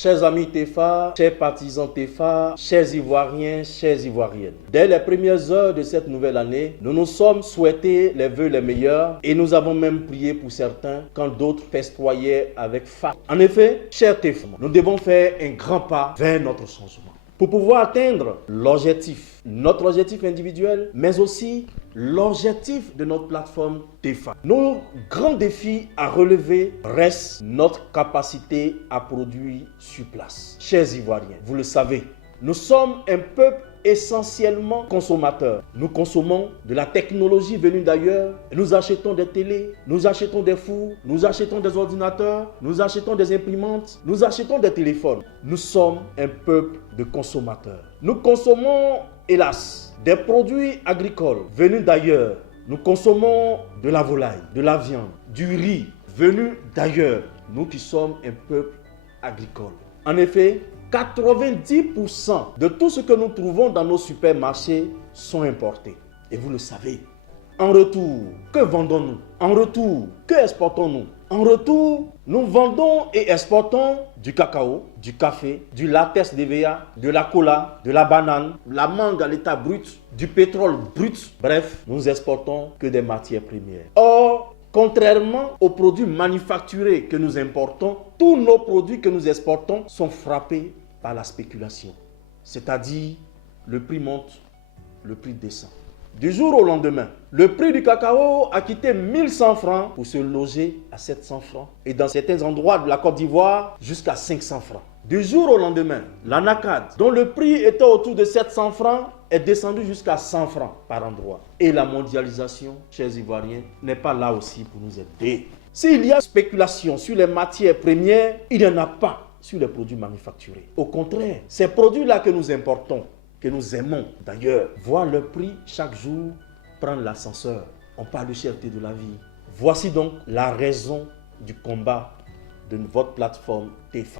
Chers amis TEFA, chers partisans TEFA, chers Ivoiriens, chères Ivoiriennes. Dès les premières heures de cette nouvelle année, nous nous sommes souhaités les vœux les meilleurs et nous avons même prié pour certains quand d'autres festoyaient avec faim. En effet, chers TEFA, nous devons faire un grand pas vers notre changement pour pouvoir atteindre l'objectif, notre objectif individuel, mais aussi l'objectif de notre plateforme TEFA. Nos grands défis à relever restent notre capacité à produire sur place. Chers Ivoiriens, vous le savez, nous sommes un peuple essentiellement consommateur. Nous consommons de la technologie venue d'ailleurs. Nous achetons des télés, nous achetons des fours, nous achetons des ordinateurs, nous achetons des imprimantes, nous achetons des téléphones. Nous sommes un peuple de consommateurs. Nous consommons, hélas, des produits agricoles venus d'ailleurs. Nous consommons de la volaille, de la viande, du riz venu d'ailleurs. Nous qui sommes un peuple agricole. En effet, 90% de tout ce que nous trouvons dans nos supermarchés sont importés. Et vous le savez. En retour, que vendons-nous? En retour, que exportons-nous? En retour, nous vendons et exportons du cacao, du café, du latex d'EVA, de la cola, de la banane, la mangue à l'état brut, du pétrole brut. Bref, nous exportons que des matières premières. Or, contrairement aux produits manufacturés que nous importons, tous nos produits que nous exportons sont frappés par la spéculation. C'est-à-dire, le prix monte, le prix descend. Du jour au lendemain, le prix du cacao a quitté 1100 francs pour se loger à 700 francs. Et dans certains endroits de la Côte d'Ivoire, jusqu'à 500 francs. Du jour au lendemain, l'anacade, dont le prix était autour de 700 francs, est descendu jusqu'à 100 francs par endroit. Et la mondialisation, chers Ivoiriens, n'est pas là aussi pour nous aider. S'il y a spéculation sur les matières premières, il n'y en a pas sur les produits manufacturés. Au contraire, ces produits-là que nous importons, que nous aimons d'ailleurs, voient leur prix chaque jour prendre l'ascenseur. On parle de cherté de la vie. Voici donc la raison du combat de votre plateforme TEFA.